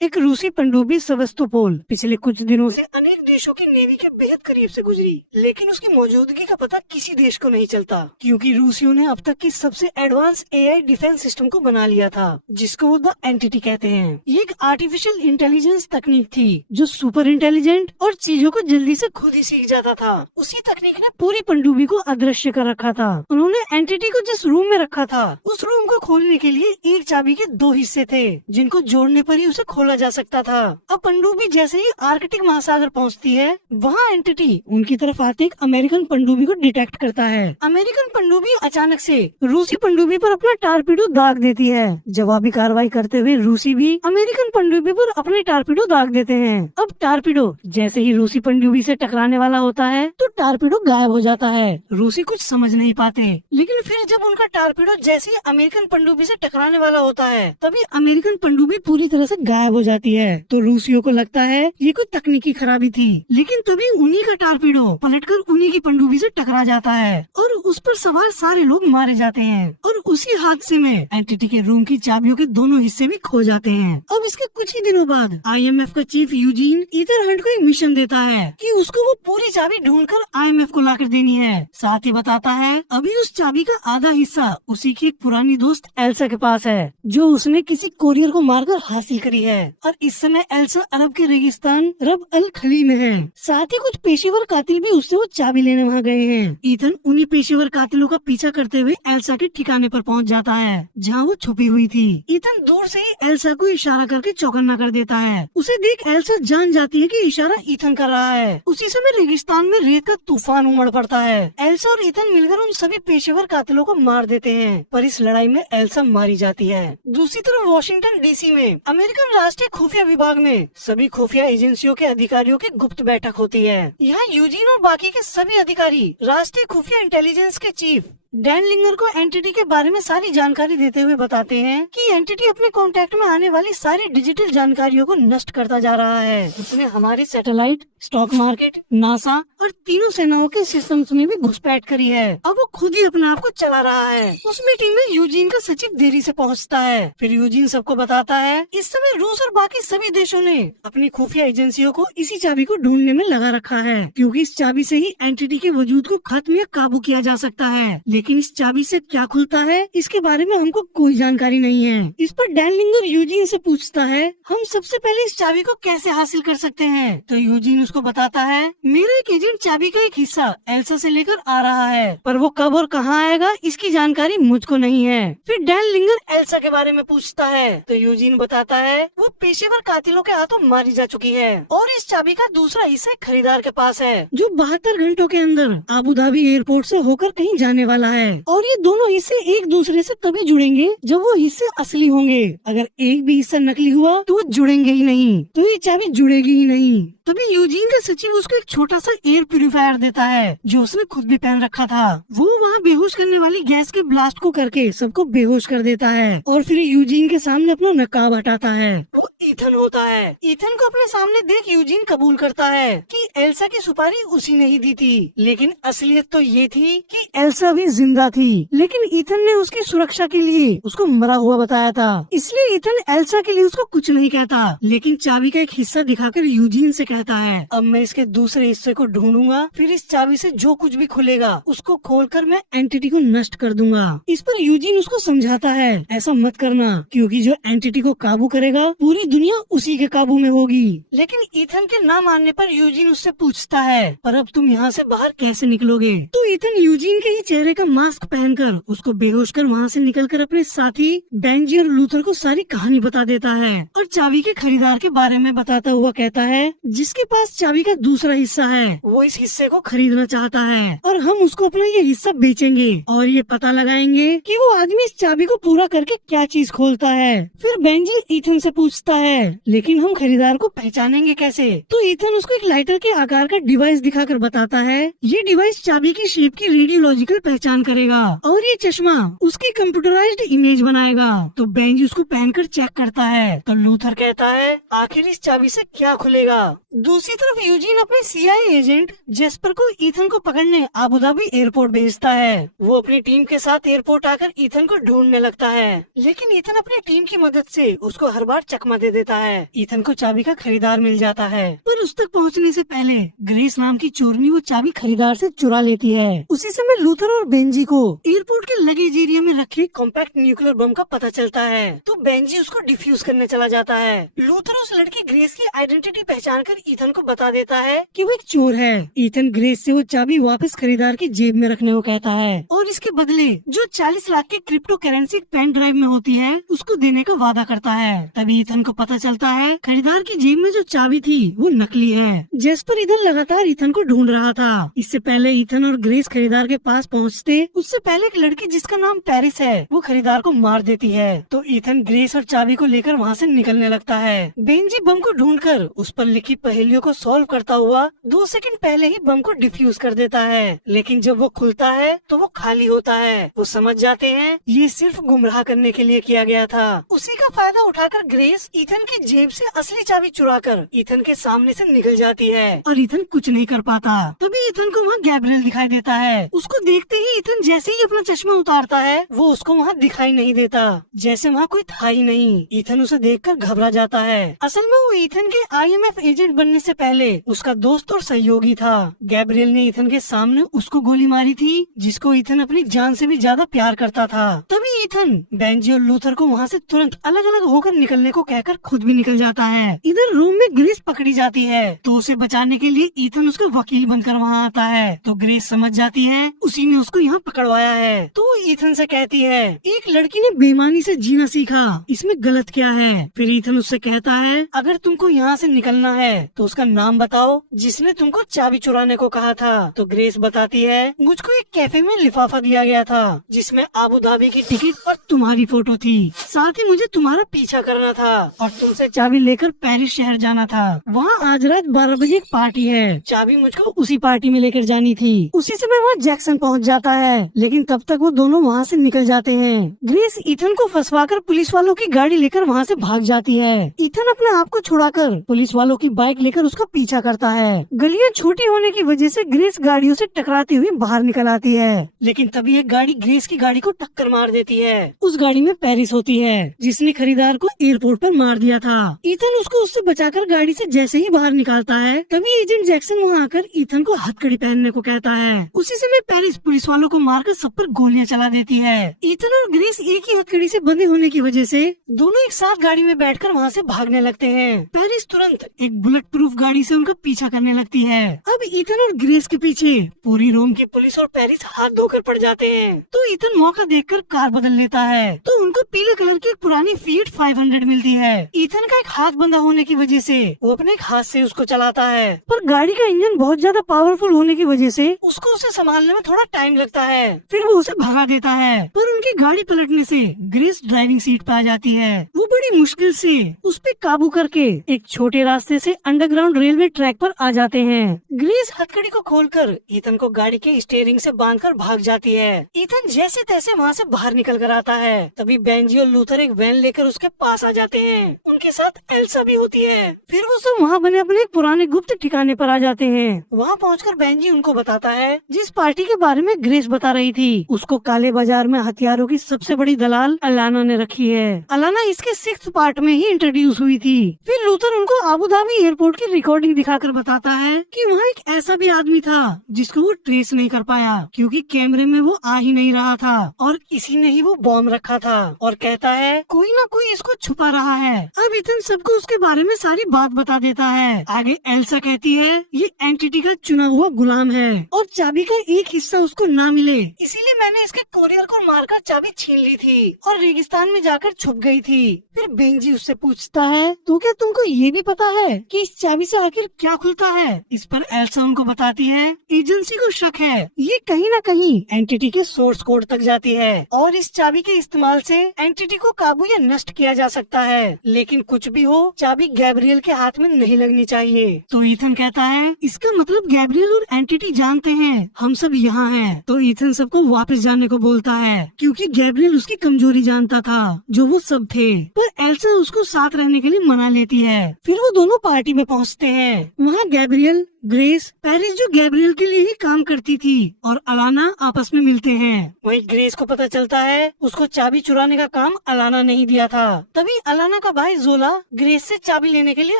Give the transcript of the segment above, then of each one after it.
एक रूसी पनडुब्बी सेवास्तोपोल पिछले कुछ दिनों से अनेक देशों की नेवी के बेहद करीब से गुजरी, लेकिन उसकी मौजूदगी का पता किसी देश को नहीं चलता, क्योंकि रूसियों ने अब तक की सबसे एडवांस एआई डिफेंस सिस्टम को बना लिया था, जिसको वो द एंटिटी कहते हैं। ये एक आर्टिफिशियल इंटेलिजेंस तकनीक थी जो सुपर इंटेलिजेंट और चीजों को जल्दी से खुद ही सीख जाता था। उसी तकनीक ने पूरी पनडुब्बी को अदृश्य कर रखा था। उन्होंने एंटिटी को जिस रूम में रखा था, उस रूम को खोलने के लिए एक चाबी के 2 हिस्से थे, जिनको जोड़ने पर ही उसे खोला जा सकता था। अब पनडुब्बी जैसे ही आर्कटिक महासागर पहुंचती है, वहाँ एंटिटी उनकी तरफ आते एक अमेरिकन पनडुब्बी को डिटेक्ट करता है। अमेरिकन पनडुब्बी अचानक से रूसी पनडुब्बी पर अपना टारपीडो दाग देती है। जवाबी कार्रवाई करते हुए रूसी भी अमेरिकन पनडुब्बी पर अपने टारपीडो दाग देते हैं। अब टारपीडो जैसे ही रूसी पनडुब्बी से टकराने वाला होता है, तो टारपीडो गायब हो जाता है। रूसी कुछ समझ नहीं पाते, लेकिन फिर जब उनका टारपीडो जैसे ही अमेरिकन पनडुब्बी से टकराने वाला होता है, तभी अमेरिकन पनडुब्बी पूरी तरह से गायब हो जाती है। तो रूसियों को लगता है ये कोई तकनीकी खराबी थी, लेकिन तभी उन्हीं का टारपीडो पलटकर उन्हीं की पनडुब्बी से टकरा जाता है और उस पर सवार सारे लोग मारे जाते हैं। और उसी हादसे में एंटिटी के रूम की चाबियों के दोनों हिस्से भी खो जाते हैं। अब इसके कुछ ही दिनों बाद आईएमएफ का चीफ यूजीन ईथर हंट को एक मिशन देता है कि उसको वो पूरी चाबी ढूंढकर आईएमएफ को लाकर देनी है। साथ ही बताता है अभी उस चाबी का आधा हिस्सा उसी की एक पुरानी दोस्त एल्सा के पास है, जो उसने किसी कोरियर को मारकर हासिल करी है। और इस समय एल्सा अरब के रेगिस्तान रब अल खली में है। साथ ही कुछ पेशेवर कातिल भी उससे वो चाबी लेने वहाँ गए हैं। ईथन उन्हीं पेशेवर कातिलों का पीछा करते हुए एल्सा के ठिकाने पर पहुँच जाता है, जहाँ वो छुपी हुई थी। ईथन दूर से ही एल्सा को इशारा करके चौकन्ना कर देता है। उसे देख एल्सा जान जाती है कि इशारा ईथन कर रहा है। उसी समय रेगिस्तान में रेत का तूफान उमड़ पड़ता है। एल्सा और ईथन मिलकर उन सभी पेशेवर कातिलों को मार देते हैं, पर इस लड़ाई में एल्सा मारी जाती है। दूसरी तरफ वॉशिंगटन डीसी में अमेरिकन राष्ट्रीय खुफिया विभाग में सभी खुफिया एजेंसियों के अधिकारियों की गुप्त बैठक होती है। यहाँ यूजीन और बाकी के सभी अधिकारी राष्ट्रीय खुफिया इंटेलिजेंस के चीफ डैन लिंगर को एंटिटी के बारे में सारी जानकारी देते हुए बताते हैं कि एंटिटी अपने कांटेक्ट में आने वाली सारी डिजिटल जानकारियों को नष्ट करता जा रहा है। उसने हमारे सैटेलाइट, स्टॉक मार्केट, नासा और तीनों सेनाओं के सिस्टम्स में भी घुसपैठ करी है। अब वो खुद ही अपने आप को चला रहा है। उस मीटिंग में यूजीन का सचिव देरी से पहुंचता है। फिर यूजीन सबको बताता है इस समय रूस और बाकी सभी देशों ने अपनी खुफिया एजेंसियों को इसी चाबी को ढूंढने में लगा रखा है, क्योंकि इस चाबी से ही एंटिटी के वजूद को खत्म या काबू किया जा सकता है। लेकिन इस चाबी से क्या खुलता है, इसके बारे में हमको कोई जानकारी नहीं है। इस पर डैन लिंगर यूजीन से पूछता है हम सबसे पहले इस चाबी को कैसे हासिल कर सकते हैं। तो यूजीन उसको बताता है मेरा एक एजेंट चाबी का एक हिस्सा एल्सा से लेकर आ रहा है, पर वो कब और कहाँ आएगा इसकी जानकारी मुझको नहीं है। फिर डैन लिंगर एल्सा के बारे में पूछता है, तो यूजीन बताता है वो पेशेवर कातिलों के हाथों मारी जा चुकी है और इस चाबी का दूसरा हिस्सा खरीदार के पास है, जो 72 घंटों के अंदर अबू धाबी एयरपोर्ट से होकर कहीं जाने वाला है। और ये दोनों हिस्से एक दूसरे से तभी जुड़ेंगे जब वो हिस्से असली होंगे। अगर एक भी हिस्सा नकली हुआ तो वो जुड़ेंगे ही नहीं, तो ये चाबी जुड़ेगी ही नहीं। तभी यूजीन का सचिव उसको एक छोटा सा एयर प्यूरिफायर देता है, जो उसने खुद भी पहन रखा था। वो वहाँ बेहोश करने वाली गैस के ब्लास्ट को करके सबको बेहोश कर देता है और फिर यूजीन के सामने अपना नकाब हटाता है। वो ईथन होता है। ईथन को अपने सामने देख यूजीन कबूल करता है कि एल्सा की सुपारी उसी ने ही दी थी, लेकिन असलियत तो ये थी कि एल्सा भी जिंदा थी, लेकिन ईथन ने उसकी सुरक्षा के लिए उसको मरा हुआ बताया था। इसलिए ईथन एल्सा के लिए उसको कुछ नहीं कहता, लेकिन चाबी का एक हिस्सा दिखाकर यूजीन से कहता है अब मैं इसके दूसरे हिस्से को ढूंढूंगा, फिर इस चाबी से जो कुछ भी खुलेगा उसको खोलकर मैं एंटिटी को नष्ट कर दूंगा। इस पर यूजीन उसको समझाता है ऐसा मत करना, क्योंकि जो एंटिटी को काबू करेगा पूरी दुनिया उसी के काबू में होगी। लेकिन ईथन के ना मानने पर यूजीन उससे पूछता है पर अब तुम यहाँ से बाहर कैसे निकलोगे। तो ईथन यूजीन के ही चेहरे का मास्क पहनकर उसको बेहोश कर वहाँ से निकलकर अपने साथी बेंजी और लूथर को सारी कहानी बता देता है और चाबी के खरीदार के बारे में बताता हुआ कहता है जिसके पास चाबी का दूसरा हिस्सा है वो इस हिस्से को खरीदना चाहता है और हम उसको अपना ये हिस्सा बेचेंगे और ये पता लगाएंगे कि वो आदमी इस चाबी को पूरा करके क्या चीज खोलता है। फिर बेंजी ईथन से पूछता है लेकिन हम खरीदार को पहचानेंगे कैसे। तो ईथन उसको एक लाइटर के आकार का डिवाइस दिखाकर बताता है ये डिवाइस चाबी की शेप की रेडियोलॉजिकल पहचान स्कैन करेगा और ये चश्मा उसकी कंप्यूटराइज्ड इमेज बनाएगा। तो बेंजी उसको पहनकर चेक करता है तो लूथर कहता है आखिर इस चाबी से क्या खुलेगा। दूसरी तरफ यूजीन अपने सीआईए एजेंट जेस्पर को ईथन को पकड़ने अबू धाबी एयरपोर्ट भेजता है। वो अपनी टीम के साथ एयरपोर्ट आकर ईथन को ढूंढने लगता है, लेकिन ईथन अपनी टीम की मदद से उसको हर बार चकमा दे देता है। ईथन को चाबी का खरीदार मिल जाता है, पर उस तक पहुंचने से पहले ग्रेस नाम की चोरनी वो चाबी खरीदार से चुरा लेती है। उसी समय लूथर और बेंजी को एयरपोर्ट के लगेज एरिया में रखे कॉम्पैक्ट न्यूक्लियर बम का पता चलता है, तो बेंजी उसको डिफ्यूज करने चला जाता है। लूथर उस लड़की ग्रेस की आइडेंटिटी पहचान कर ईथन को बता देता है कि वो एक चोर है। ईथन ग्रेस से वो चाबी वापस खरीदार की जेब में रखने को कहता है और इसके बदले जो 40 लाख की क्रिप्टो करेंसी पेन ड्राइव में होती है उसको देने का वादा करता है। तभी ईथन को पता चलता है खरीदार की जेब में जो चाबी थी वो नकली है। जेस्पर इधर लगातार ईथन को ढूंढ रहा था। इससे पहले ईथन और ग्रेस खरीदार के पास पहुंचते उससे पहले एक लड़की जिसका नाम पेरिस है वो खरीदार को मार देती है। तो ईथन ग्रेस और चाबी को लेकर वहाँ से निकलने लगता है। बेंजी बम को ढूंढकर उस पर लिखी पहेलियों को सॉल्व करता हुआ 2 सेकंड पहले ही बम को डिफ्यूज कर देता है, लेकिन जब वो खुलता है तो वो खाली होता है। वो समझ जाते हैं ये सिर्फ गुमराह करने के लिए किया गया था। उसी का फायदा उठाकर ग्रेस ईथन की जेब से असली चाबी चुराकर ईथन के सामने से निकल जाती है और ईथन कुछ नहीं कर पाता। तभी ईथन को वहाँ गैब्रियल दिखाई देता है। उसको देखते ही ईथन जैसे ही अपना चश्मा उतारता है वो उसको वहाँ दिखाई नहीं देता, जैसे वहाँ कोई था ही नहीं। ईथन उसे देखकर घबरा जाता है। असल में वो ईथन के आईएमएफ एजेंट बनने से पहले उसका दोस्त और सहयोगी था। गैब्रियल ने ईथन के सामने उसको गोली मारी थी जिसको ईथन अपनी जान से भी ज्यादा प्यार करता था। तभी ईथन बेंजी और लूथर को वहाँ से तुरंत अलग अलग होकर निकलने को कहकर खुद भी निकल जाता है। इधर रूम में ग्रेस पकड़ी जाती है तो उसे बचाने के लिए ईथन उसका वकील बनकर वहाँ आता है। तो ग्रेस समझ जाती है उसी ने उसको यहाँ पकड़वाया है। तो वो ईथन से कहती है एक लड़की ने बेईमानी से जीना सीखा, इसमें गलत क्या है। फिर ईथन उससे कहता है अगर तुमको यहाँ से निकलना है तो उसका नाम बताओ जिसने तुमको चाबी चुराने को कहा था। तो ग्रेस बताती है मुझको एक कैफे में लिफाफा दिया गया था जिसमें अबू धाबी की टिकट और तुम्हारी फोटो थी, साथ ही मुझे तुम्हारा पीछा करना था और तुमसे चाबी लेकर पेरिस शहर जाना था। वहाँ आज रात 12 बजे एक पार्टी है, चाबी मुझको उसी पार्टी में लेकर जानी थी। उसी समय वहाँ जैक्सन पहुँच जाता है, लेकिन तब तक वो दोनों वहाँ से निकल जाते हैं। ग्रेस ईथन को फंसवाकर पुलिस वालों की गाड़ी लेकर वहाँ से भाग जाती है। ईथन अपने आप को छुड़ाकर पुलिस वालों की बाइक लेकर उसका पीछा करता है। गलियाँ छोटी होने की वजह से ग्रेस गाड़ियों से टकराती हुई बाहर निकल आती है, लेकिन तभी एक गाड़ी ग्रेस की गाड़ी को टक्कर मार देती है। उस गाड़ी में पेरिस होती है जिसने खरीदार को एयरपोर्ट पर मार दिया था। ईथन उसको उससे बचाकर गाड़ी से जैसे ही बाहर निकालता है तभी एजेंट जैक्सन वहाँ आकर ईथन को हथकड़ी पहनने को कहता है। उसी समय पेरिस पुलिस वालों को मारकर सब पर गोलियां चला देती है। ईथन और ग्रेस एक ही हथकड़ी से बंधे होने की वजह से दोनों एक साथ गाड़ी में बैठकर वहाँ से भागने लगते हैं। पेरिस तुरंत एक बुलेट प्रूफ गाड़ी से उनका पीछा करने लगती है। अब ईथन और ग्रेस के पीछे पूरी रोम की पुलिस और पेरिस हाथ धोकर पड़ जाते हैं। तो ईथन मौका देखकर कार बदल लेता है तो उनको पीले कलर की एक पुरानी फीट 500 मिलती है। ईथन का एक हाथ बंधा होने की वजह से वो अपने एक हाथ से उसको चलाता है, पर गाड़ी का इंजन बहुत ज्यादा पावरफुल होने की वजह से उसको उसे संभालने में थोड़ा टाइम लगता है। फिर वो उसे भगा देता है, पर उनकी गाड़ी पलटने से ग्रेस ड्राइविंग सीट पे आ जाती है। वो बड़ी मुश्किल से उस पे काबू करके एक छोटे रास्ते से अंडरग्राउंड रेलवे ट्रैक पर आ जाते हैं। ग्रेस हथकड़ी को खोलकर ईथन को गाड़ी के स्टीयरिंग से बांधकर भाग जाती है। ईथन जैसे तैसे वहाँ से बाहर निकल कर आता है। तभी बेंजी और लूथर एक वैन लेकर उसके पास आ जाते हैं। उनके साथ एल्सा भी होती है। फिर वो सब वहाँ बने अपने एक पुराने गुप्त ठिकाने पर आ जाते हैं। वहाँ पहुँचकर बेंजी उनको बताता है जिस पार्टी के बारे में ग्रेस बता रही थी उसको काले बाजार में हथियारों की सबसे बड़ी दलाल अलाना ने रखी है। अलाना इसके 6th पार्ट में ही इंट्रोड्यूस हुई थी। फिर लूथर उनको अबू धाबी एयरपोर्ट की रिकॉर्डिंग दिखाकर बताता है कि वहाँ एक ऐसा भी आदमी था जिसको वो ट्रेस नहीं कर पाया क्योंकि कैमरे में वो आ ही नहीं रहा था और इसी ने ही वो बॉम्ब रखा था, और कहता है कोई ना कोई इसको छुपा रहा है। अब इथन सबको उसके बारे में सारी बात बता देता है। आगे एल्सा कहती है ये एंटिटी का चुना हुआ गुलाम है और चाबी का एक हिस्सा उसको ना मिले, इसीलिए मैंने इसके कोरियर को मारकर चाबी छीन ली थी और रेगिस्तान में जाकर छुप गई थी। फिर बेंजी उससे पूछता है तो क्या तुमको ये भी पता है कि इस चाबी से आखिर क्या खुलता है। इस पर एल्सा उनको बताती है एजेंसी को शक है ये कहीं ना कहीं एंटिटी के सोर्स कोड तक जाती है और इस चाबी के इस्तेमाल से एंटिटी को काबू या नष्ट किया जा सकता है, लेकिन कुछ भी हो चाबी गैब्रियल के हाथ में नहीं लगनी चाहिए। तो ईथन कहता है इसका मतलब गैब्रियल और एंटिटी जानते हैं हम सब यहाँ हैं। तो ईथन सबको वापस जाने को बोलता है, क्योंकि गैब्रियल उसकी कमजोरी जानता था जो वो सब थे। पर एल्सा उसको साथ रहने के लिए मना लेती है। फिर वो दोनों पार्टी में पहुँचते हैं। वहाँ गैब्रियल, ग्रेस, पेरिस जो गैब्रियल के लिए ही काम करती थी, और अलाना आपस में मिलते हैं। वहीं ग्रेस को पता चलता है उसको चाबी चुराने का काम अलाना नहीं दिया था। तभी अलाना का भाई जोला ग्रेस से चाबी लेने के लिए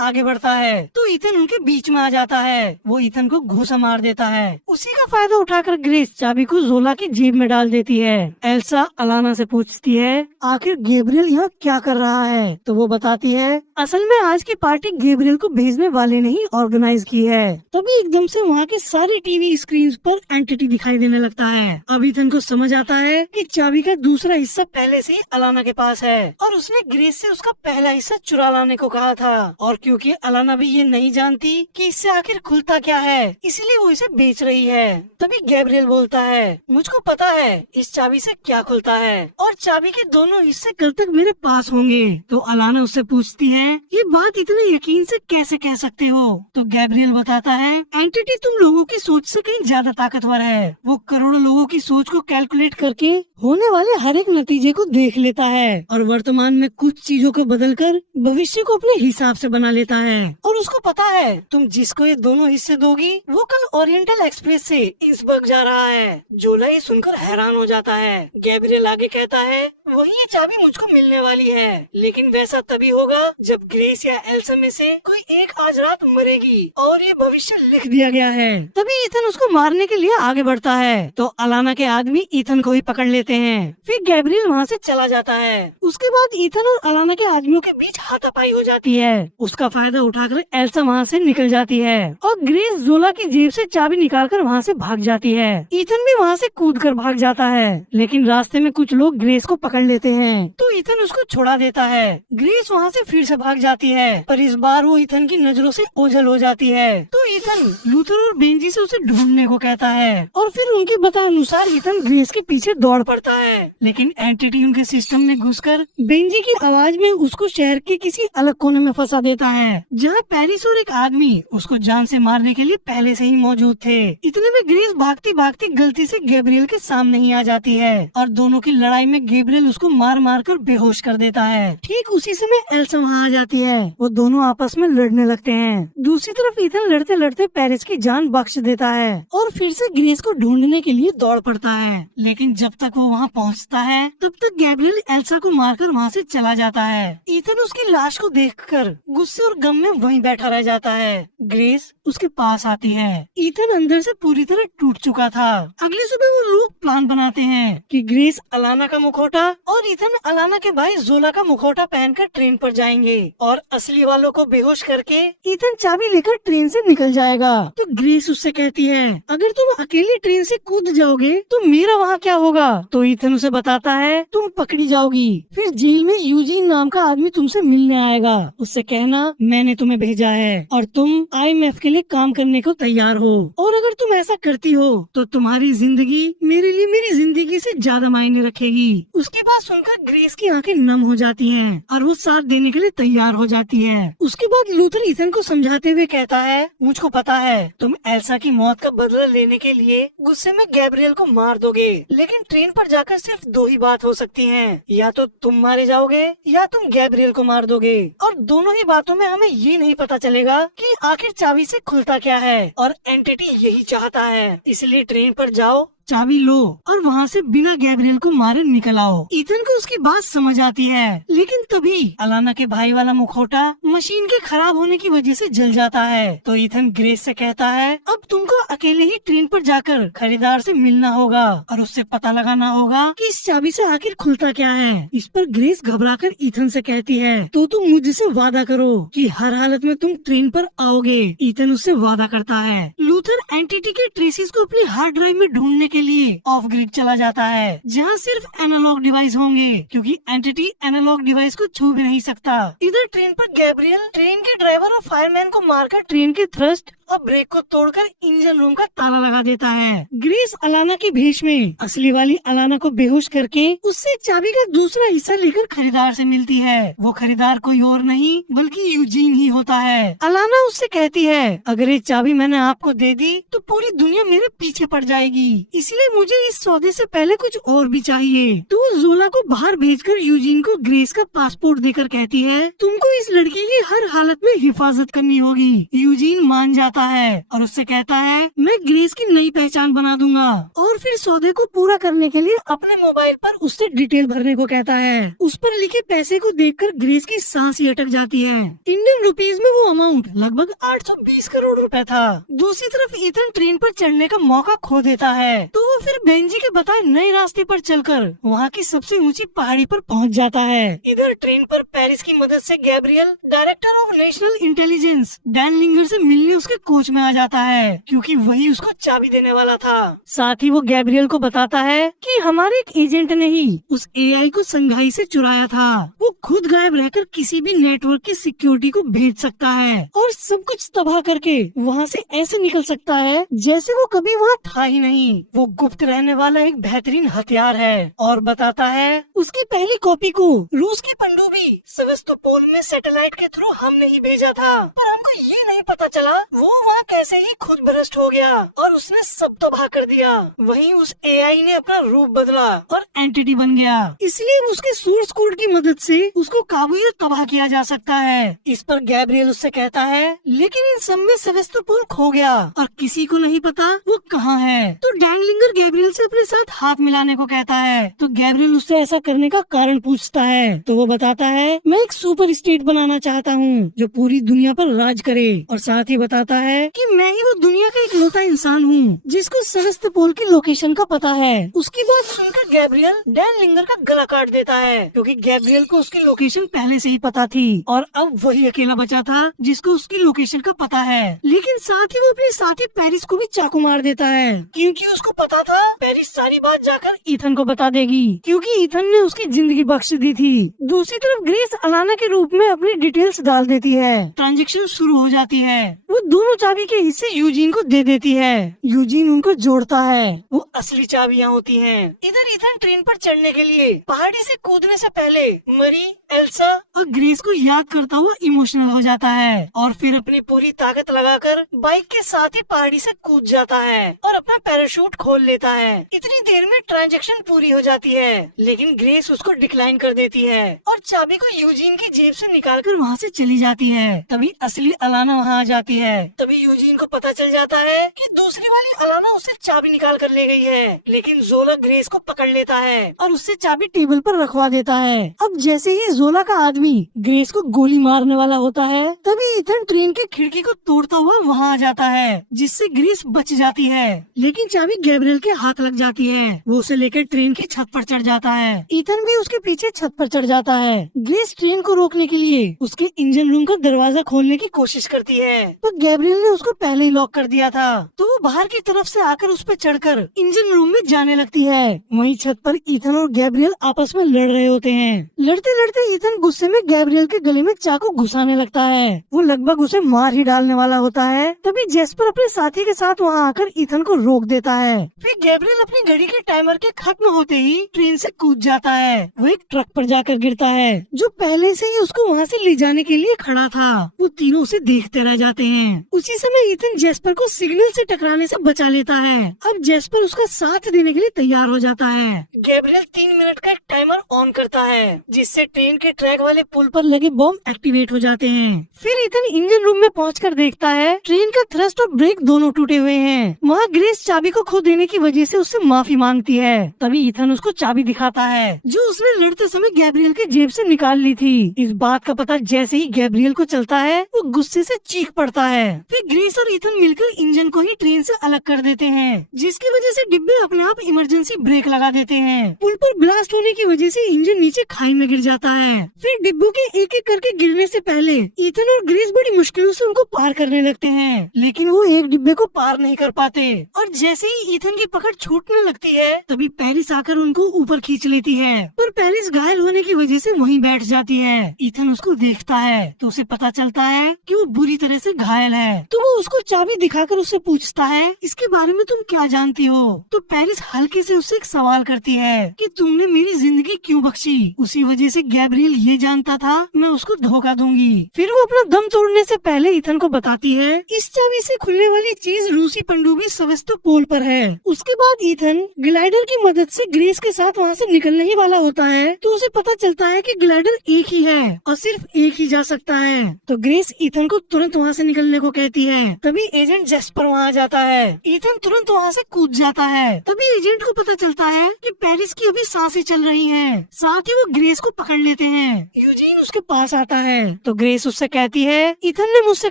आगे बढ़ता है, तो ईथन उनके बीच में आ जाता है। वो ईथन को घूसा मार देता है। उसी का फायदा उठाकर ग्रेस चाबी को जोला की जेब में डाल देती है। एल्सा अलाना से पूछती है आखिर गैब्रियल यहाँ क्या कर रहा है, तो वो बताती है असल में आज की पार्टी गैब्रियल को भेजने वाले ने ही ऑर्गेनाइज की है। तभी एकदम से वहाँ के सारे टीवी स्क्रीन पर एंटिटी दिखाई देने लगता है। अब ईथन को समझ आता है कि चाबी का दूसरा हिस्सा पहले से ही अलाना के पास है, और उसने ग्रेस से उसका पहला हिस्सा चुरा लाने को कहा था। और क्योंकि अलाना भी ये नहीं जानती कि इससे आखिर खुलता क्या है, इसलिए वो इसे बेच रही है। तभी गैब्रियल बोलता है मुझको पता है इस चाबी से क्या खुलता है, और चाबी के दोनों हिस्से कल तक मेरे पास होंगे। तो अलाना उससे पूछती है ये बात इतने यकीन से कैसे कह सकते हो। तो गैब्रियल बताता है एंटिटी तुम लोगों की सोच से कहीं ज्यादा ताकतवर है। वो करोड़ों लोगों की सोच को कैलकुलेट करके होने वाले हर एक नतीजे को देख लेता है, और वर्तमान में कुछ चीजों को बदलकर भविष्य को अपने हिसाब से बना लेता है। और उसको पता है तुम जिसको ये दोनों हिस्से दोगी वो कल ओरिएंटल एक्सप्रेस से इंसबर्ग जा रहा है। जोला ये सुनकर हैरान हो जाता है। गैब्रियल आगे कहता है वही ये चाबी मुझको मिलने वाली है, लेकिन वैसा तभी होगा जब ग्रेस या एल्सा में से कोई एक आज रात मरेगी, और ये भविष्य लिख दिया गया है। तभी ईथन उसको मारने के लिए आगे बढ़ता है, तो अलाना के आदमी ईथन को ही पकड़ लेते हैं। फिर गैब्रियल वहाँ से चला जाता है। उसके बाद ईथन और अलाना के आदमियों के बीच हाथापाई हो जाती है। उसका फायदा उठाकर एल्सा वहाँ से निकल जाती है, और ग्रेस जोला की जेब से चाबी निकालकर वहाँ से भाग जाती है। ईथन भी वहाँ से कूदकर भाग जाता है, लेकिन रास्ते में कुछ लोग ग्रेस को पकड़ लेते हैं, तो ईथन उसको छुड़ा देता है। ग्रेस वहाँ से फिर से भाग जाती है, पर इस बार वो ईथन की नजरों से ओझल हो जाती है। तो ईथन लूथर और बेंजी से उसे ढूंढने को कहता है, और फिर उनके बताए अनुसार ईथन ग्रेस के पीछे दौड़ पड़ता है। लेकिन एंटिटी उनके सिस्टम में घुसकर बेंजी की आवाज में उसको शहर के किसी अलग कोने में फंसा देता है, जहाँ पेरिस और एक आदमी उसको जान से मारने के लिए पहले से ही मौजूद थे। इतने में ग्रेस भागती भागती गलती से गैब्रियल के सामने ही आ जाती है, और दोनों की लड़ाई में गैब्रियल उसको मार मार कर बेहोश कर देता है। ठीक उसी समय एल्सा वहाँ आ जाती है। वो दोनों आपस में लड़ने लगते हैं। दूसरी तरफ ईथन लड़ते लड़ते पेरिस की जान बख्श देता है, और फिर से ग्रेस को ढूंढने के लिए दौड़ पड़ता है। लेकिन जब तक वो वहाँ पहुँचता है तब तक गैब्रियल एल्सा को मारकर वहाँ से चला जाता है। ईथन उसकी लाश को देखकर गुस्से और गम में वहीं बैठा रह जाता है। ग्रेस उसके पास आती है। ईथन अंदर से पूरी तरह टूट चुका था। अगली सुबह वो लोग प्लान बनाते हैं कि ग्रेस अलाना का मुखौटा और ईथन अलाना के भाई जोला का मुखौटा पहनकर ट्रेन पर जाएंगे, और असली वालों को बेहोश करके ईथन चाबी लेकर ट्रेन से निकल जाएगा। तो ग्रेस उससे कहती है अगर तुम अकेले ट्रेन से कूद जाओगे तो मेरा वहाँ क्या होगा। तो ईथन उसे बताता है तुम पकड़ी जाओगी, फिर जेल में यूजीन नाम का आदमी तुमसे मिलने आएगा। उससे कहना मैंने तुम्हें भेजा है और तुम IMF के लिए काम करने को तैयार हो, और अगर तुम ऐसा करती हो तो तुम्हारी जिंदगी मेरे लिए मेरी जिंदगी से ज्यादा मायने रखेगी। उसकी बात सुनकर ग्रेस की आंखें नम हो जाती हैं, और वो साथ देने के लिए तैयार हो जाती है। उसके बाद लूथर ईथन को समझाते हुए कहता है मुझको पता है तुम एल्सा की मौत का बदला लेने के लिए गुस्से में गैब्रियल को मार दोगे, लेकिन ट्रेन पर जाकर सिर्फ दो ही बात हो सकती है, या तो तुम मारे जाओगे या तुम गैब्रियल को मार दोगे। और दोनों ही बातों में हमें ये नहीं पता चलेगा कि आखिर चाबी से खुलता क्या है, और एंटिटी यही चाहता है। इसलिए ट्रेन पर जाओ, चाबी लो और वहाँ से बिना गैब्रियल को मारे निकल आओ। ईथन को उसकी बात समझ आती है, लेकिन तभी अलाना के भाई वाला मुखौटा मशीन के खराब होने की वजह से जल जाता है। तो ईथन ग्रेस से कहता है अब तुमको अकेले ही ट्रेन पर जाकर खरीदार से मिलना होगा और उससे पता लगाना होगा कि इस चाबी से आखिर खुलता क्या है। इस पर ग्रेस घबराकर ईथन से कहती है तो तुम मुझसे वादा करो कि हर हालत में तुम ट्रेन पर आओगे। ईथन उससे वादा करता है। लूथर एंटिटी के ट्रेसेस को अपनी हार्ड ड्राइव में ढूंढने के लिए ऑफ ग्रिड चला जाता है, जहाँ सिर्फ एनालॉग डिवाइस होंगे, क्योंकि एंटिटी एनालॉग डिवाइस को छू भी नहीं सकता। इधर ट्रेन पर गैब्रियल ट्रेन के ड्राइवर और फायरमैन को मारकर ट्रेन के थ्रस्ट और ब्रेक को तोड़कर इंजन रूम का ताला लगा देता है। ग्रेस अलाना के भेष में असली वाली अलाना को बेहोश करके उससे चाबी का दूसरा हिस्सा लेकर खरीदार से मिलती है। वो खरीदार कोई और नहीं बल्कि यूजीन ही होता है। अलाना उससे कहती है, अगर ये चाबी मैंने आपको दे दी तो पूरी दुनिया मेरे पीछे पड़ जाएगी, इसलिए मुझे इस सौदे से पहले कुछ और भी चाहिए। तो वो जोला को बाहर भेजकर यूजीन को ग्रेस का पासपोर्ट देकर कहती है, तुमको इस लड़की की हर हालत में हिफाजत करनी होगी। यूजीन मान जाता है और उससे कहता है, मैं ग्रेस की नई पहचान बना दूंगा। और फिर सौदे को पूरा करने के लिए अपने मोबाइल पर उससे डिटेल भरने को कहता है। उस पर लिखे पैसे को देखकर ग्रेस की सांस ही अटक जाती है। इंडियन रुपीज में वो अमाउंट लगभग 820 करोड़ रुपए था। दूसरी तरफ ईथन ट्रेन पर चढ़ने का मौका खो देता है, तो वो फिर बेंजी के बताए नए रास्ते पर चलकर वहाँ की सबसे ऊंची पहाड़ी पर पहुँच जाता है। इधर ट्रेन पर पेरिस की मदद से Gabriel director of national intelligence Dan लिंगर से मिलने उसके कोच में आ जाता है, क्योंकि वही उसको चाबी देने वाला था। साथ ही वो गैब्रियल को बताता है कि हमारे एक एजेंट ने ही उस एआई को संघाई से चुराया था। वो खुद गायब रहकर किसी भी नेटवर्क की सिक्योरिटी को भेज सकता है और सब कुछ तबाह करके वहाँ से ऐसे निकल सकता है जैसे वो कभी वहाँ था ही नहीं। वो गुप्त रहने वाला एक बेहतरीन हथियार है और बताता है उसकी पहली कॉपी को रूस की पनडुब्बी सेवास्तोपोल में सैटेलाइट के थ्रू हमने ही भेजा था, पर हमको ये नहीं पता चला वो वहाँ कैसे ही खुद भ्रष्ट हो गया और उसने सब तबाह कर दिया। वहीं उस एआई ने अपना रूप बदला और एंटिटी बन गया, इसलिए उसके सोर्स कोड की मदद से उसको काबू या तबाह किया जा सकता है। इस पर गैब्रियल उससे कहता है, लेकिन इन सब में सेवास्तोपोल खो गया और किसी को नहीं पता वो कहाँ है। तो डैन लिंगर गैब्रियल से अपने साथ हाथ मिलाने को कहता है, तो गैब्रियल उससे ऐसा करने का कारण पूछता है, तो वो बताता है, मैं एक सुपर स्टेट बनाना चाहता हूँ जो पूरी दुनिया पर राज करे, और साथ ही बताता है कि मैं ही वो दुनिया का इकलौता इंसान हूँ जिसको सेवास्तोपोल की लोकेशन का पता है। उसकी बात सुनकर गैब्रियल डैन लिंगर का गला काट देता है, क्योंकि गैब्रियल को उसकी लोकेशन पहले से ही पता थी और अब वही अकेला बचा था जिसको उसकी लोकेशन का पता है। लेकिन साथ ही वो अपने साथी पेरिस को भी चाकू मार देता है, क्योंकि उसको पता था पेरिस सारी बात जाकर ईथन को बता देगी, क्योंकि ईथन ने उसकी जिंदगी बख्श दी थी। दूसरी तरफ ग्रेस अलाना के रूप में अपनी डिटेल्स डाल देती है। ट्रांजैक्शन शुरू हो जाती है। वो दोनों चाबी के हिस्से यूजीन को दे देती है। यूजीन उनको जोड़ता है। वो असली चाबियां होती हैं। इधर ईथन ट्रेन पर चढ़ने के लिए पहाड़ी से कूदने से पहले मरी, एल्सा और ग्रेस को याद करता हुआ इमोशनल हो जाता है और फिर अपनी पूरी ताकत लगाकर बाइक के साथ ही पहाड़ी से कूद जाता है और अपना पैराशूट खोल लेता है। इतनी देर में ट्रांजैक्शन पूरी हो जाती है, लेकिन ग्रेस उसको डिक्लाइन कर देती है और चाबी को यूजीन की जेब से निकालकर वहाँ से चली जाती है। तभी असली अलाना वहाँ आ जाती है। तभी यूजीन को पता चल जाता है कि दूसरी वाली अलाना उससे चाबी निकाल कर ले गई है, लेकिन जोला ग्रेस को पकड़ लेता है और उससे चाबी टेबल पर रखवा देता है। अब जैसे ही जोला का आदमी ग्रेस को गोली मारने वाला होता है, तभी ईथन ट्रेन की खिड़की को तोड़ता हुआ वहाँ आ जाता है, जिससे ग्रेस बच जाती है। लेकिन चाबी गैब्रियल के हाथ लग जाती है। वो उसे लेकर ट्रेन की छत पर चढ़ जाता है। ईथन भी उसके पीछे छत पर चढ़ जाता है। ग्रेस ट्रेन को रोकने के लिए उसके इंजन रूम का दरवाजा खोलने की कोशिश करती है, पर गैब्रियल ने उसको पहले ही लॉक कर दिया था। तो वो बाहर की तरफ से आकर उस पर चढ़कर इंजन रूम में जाने लगती है। वहीं छत पर ईथन और गैब्रियल आपस में लड़ रहे होते हैं। लड़ते लड़ते ईथन गुस्से में गैब्रियल के गले में चाकू घुसाने लगता है। वो लगभग उसे मार ही डालने वाला होता है। तभी जेस्पर अपने साथी के साथ वहाँ आकर ईथन को रोक देता है। फिर गैब्रियल अपनी घड़ी के टाइमर के खत्म होते ही ट्रेन से कूद जाता है। वो एक ट्रक पर जाकर गिरता है जो पहले से ही उसको वहाँ से ले जाने के लिए खड़ा था। वो तीनों उसे देखते रह जाते हैं। उसी समय ईथन जेस्पर को सिग्नल से टकराने से बचा लेता है। अब जेस्पर उसका साथ देने के लिए तैयार हो जाता है। गैब्रियल 3 मिनट का टाइमर ऑन करता है, जिससे ट्रेन के ट्रैक वाले पुल पर लगे बॉम्ब एक्टिवेट हो जाते हैं। फिर ईथन इंजन रूम में पहुंचकर देखता है ट्रेन का थ्रस्ट और ब्रेक दोनों टूटे हुए हैं। वहाँ ग्रेस चाबी को खो देने की वजह से उससे माफी मांगती है। तभी ईथन उसको चाबी दिखाता है जो उसने लड़ते समय गैब्रियल के जेब से निकाल ली थी। इस बात का पता जैसे ही गैब्रियल को चलता है, वो गुस्से से चीख पड़ता है। फिर ग्रेस और ईथन मिलकर इंजन को ही ट्रेन से अलग कर देते हैं, जिसकी वजह से डिब्बे अपने आप इमरजेंसी ब्रेक लगा देते हैं। पुल पर ब्लास्ट होने की वजह से इंजन नीचे खाई में गिर जाता है। फिर डिब्बों के एक एक करके गिरने से पहले ईथन और ग्रेस बड़ी मुश्किलों से उनको पार करने लगते हैं, लेकिन वो एक डिब्बे को पार नहीं कर पाते। और जैसे ही ईथन की पकड़ छूटने लगती है तभी पेरिस आकर उनको ऊपर खींच लेती है, पर पेरिस घायल होने की वजह से वहीं बैठ जाती है। ईथन उसको देखता है तो उसे पता चलता है कि वो बुरी तरह से घायल है, तो वो उसको चाबी दिखाकर उससे पूछता है इसके बारे में तुम क्या जानती हो। तो पेरिस हल्के से उससे एक सवाल करती है कि तुमने मेरी जिंदगी क्यों बख्शी, उसी वजह से गैब्रियल ये जानता था मैं उसको धोखा दूंगी। फिर वो अपना दम तोड़ने से पहले ईथन को बताती है इस चाबी से खुलने वाली चीज रूसी पनडुब्बी सेवास्तोपोल पर है। उसके बाद ईथन ग्लाइडर की मदद से ग्रेस के साथ वहाँ से निकलने ही वाला होता है, तो उसे पता चलता है कि ग्लाइडर एक ही है और सिर्फ एक ही जा सकता है। तो ग्रेस ईथन को तुरंत वहाँ से निकलने को कहती है। तभी एजेंट जेस्पर वहाँ आ जाता है। ईथन तुरंत वहाँ से कूद जाता है। तभी एजेंट को पता चलता है कि पेरिस की अभी सांसें चल रही हैं। साथ ही वो ग्रेस को पकड़ लेते हैं। यूजीन उसके पास आता है तो ग्रेस उससे कहती है ईथन ने मुझसे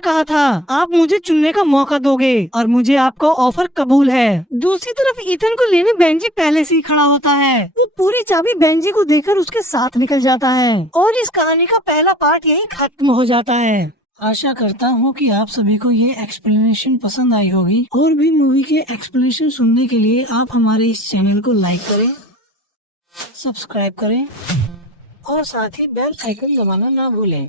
कहा था आप मुझे चुनने का मौका दोगे और मुझे आपका ऑफर कबूल है। दूसरी तरफ ईथन को लेने बेंजी पहले से ही खड़ा होता है। वो पूरी चाबी बेंजी को देकर उसके साथ निकल जाता है और इस कहानी का पहला पार्ट यहीं खत्म हो जाता है। आशा करता हूँ कि आप सभी को ये एक्सप्लेनेशन पसंद आई होगी। और भी मूवी के एक्सप्लेनेशन सुनने के लिए आप हमारे इस चैनल को लाइक करें, सब्सक्राइब करें और साथ ही बेल आइकन दबाना ना भूलें।